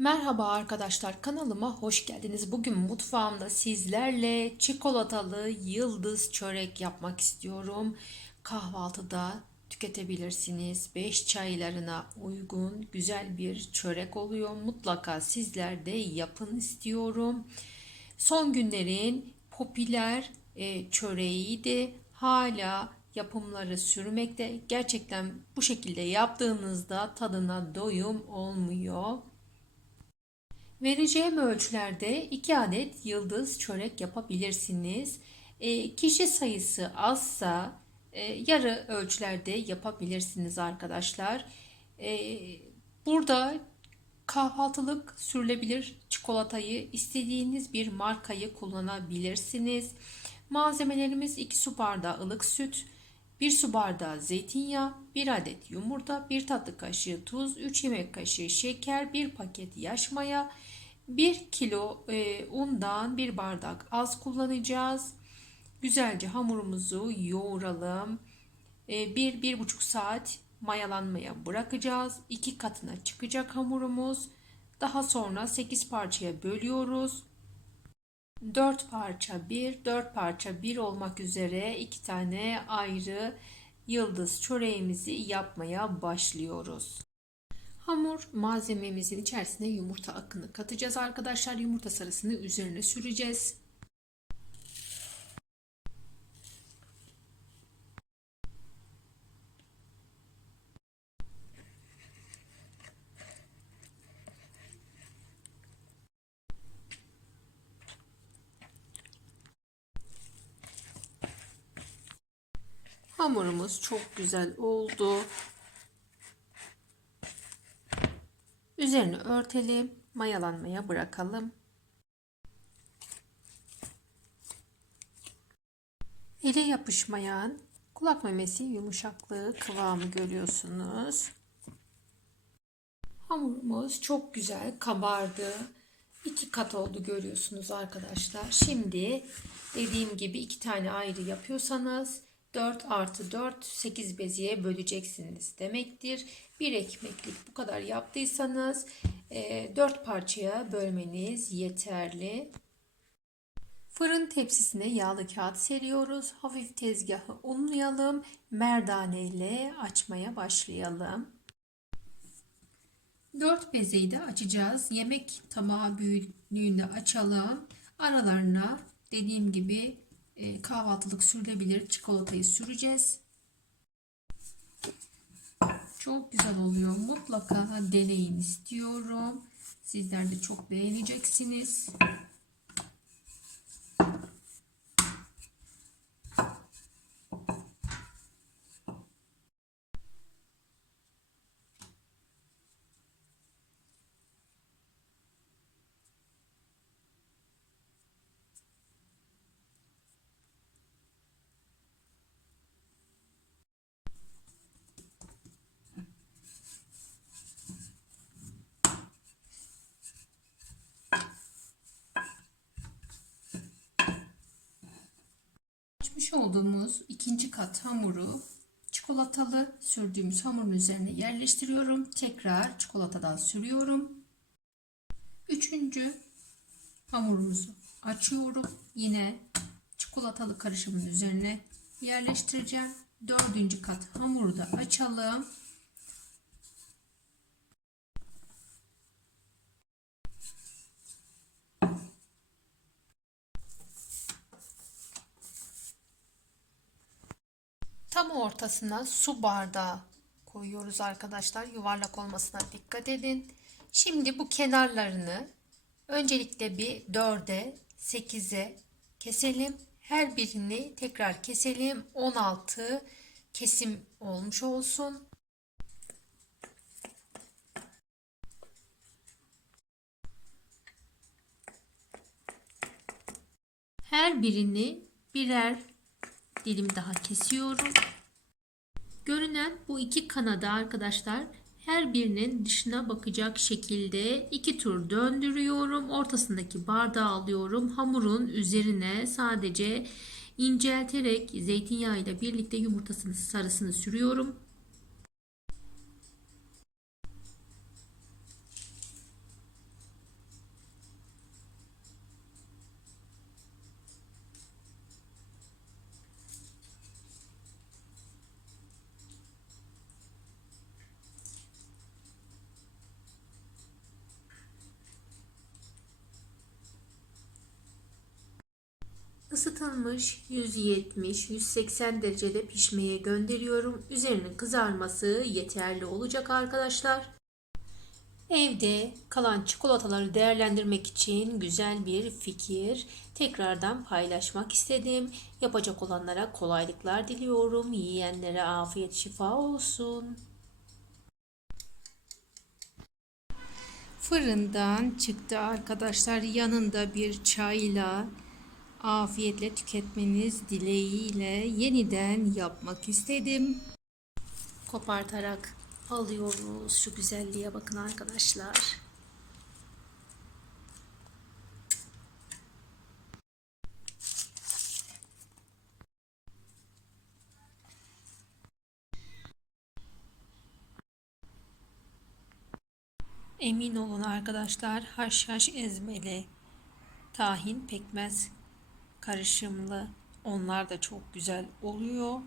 Merhaba arkadaşlar kanalıma hoş geldiniz. Bugün mutfağımda sizlerle çikolatalı yıldız çörek yapmak istiyorum. Kahvaltıda tüketebilirsiniz. 5 çaylarına uygun güzel bir çörek oluyor. Mutlaka sizler de yapın istiyorum. Son günlerin popüler e, çöreğiydi. Hala yapımları sürmekte. Gerçekten bu şekilde yaptığınızda tadına doyum olmuyor. Vereceğim ölçülerde 2 adet yıldız çörek yapabilirsiniz. E, kişi sayısı azsa e, yarı ölçülerde yapabilirsiniz arkadaşlar. E, burada kahvaltılık sürülebilir çikolatayı istediğiniz bir markayı kullanabilirsiniz. Malzemelerimiz 2 su bardağı ılık süt, 1 su bardağı zeytinyağı, 1 adet yumurta, 1 tatlı kaşığı tuz, 3 yemek kaşığı şeker, 1 paket yaş maya, 1 kilo e, undan 1 bardak az kullanacağız. Güzelce hamurumuzu yoğuralım. E, 1-1,5 saat mayalanmaya bırakacağız. 2 katına çıkacak hamurumuz. Daha sonra 8 parçaya bölüyoruz. 4 parça 1, 4 parça 1 olmak üzere 2 tane ayrı yıldız çöreğimizi yapmaya başlıyoruz. Hamur malzememizin içerisine yumurta akını katacağız arkadaşlar. Yumurta sarısını üzerine süreceğiz. Hamurumuz çok güzel oldu. Üzerini örtelim, mayalanmaya bırakalım. Ele yapışmayan kulak memesi yumuşaklığı kıvamı görüyorsunuz. Hamurumuz çok güzel kabardı. İki kat oldu görüyorsunuz arkadaşlar. Şimdi dediğim gibi iki tane ayrı yapıyorsanız 4 artı 4 8 beziye böleceksiniz demektir. Bir ekmeklik bu kadar yaptıysanız 4 e, parçaya bölmeniz yeterli. Fırın tepsisine yağlı kağıt seriyoruz. Hafif tezgahı unlayalım. Merdane ile açmaya başlayalım. 4 bezeyi de açacağız. Yemek tamağı büyüklüğünde açalım. Aralarına dediğim gibi e, kahvaltılık sürülebilir çikolatayı süreceğiz. Çok güzel oluyor. Mutlaka deneyin istiyorum. Sizler de çok beğeneceksiniz. Olduğumuz ikinci kat hamuru çikolatalı sürdüğümüz hamurun üzerine yerleştiriyorum. Tekrar çikolatadan sürüyorum. Üçüncü hamurumuzu açıyorum. Yine çikolatalı karışımın üzerine yerleştireceğim. Dördüncü kat hamuru da açalım. Tam ortasına su bardağı koyuyoruz arkadaşlar. Yuvarlak olmasına dikkat edin. Şimdi bu kenarlarını öncelikle bir 4'e 8'e keselim. Her birini tekrar keselim. 16 kesim olmuş olsun. Her birini birer dilim daha kesiyorum. Görünen bu iki kanada arkadaşlar her birinin dışına bakacak şekilde iki tur döndürüyorum. Ortasındaki bardağı alıyorum. Hamurun üzerine sadece incelterek zeytinyağı ile birlikte yumurtasını sarısını sürüyorum. Isıtılmış 170-180 derecede pişmeye gönderiyorum. Üzerinin kızarması yeterli olacak arkadaşlar. Evde kalan çikolataları değerlendirmek için güzel bir fikir. Tekrardan paylaşmak istedim. Yapacak olanlara kolaylıklar diliyorum. Yiyenlere afiyet şifa olsun. Fırından çıktı arkadaşlar. Yanında bir çayla afiyetle tüketmeniz dileğiyle yeniden yapmak istedim. Kopartarak alıyoruz. Şu güzelliğe bakın arkadaşlar. Emin olun arkadaşlar haşhaş ezmeli, tahin pekmez karışımlı onlar da çok güzel oluyor.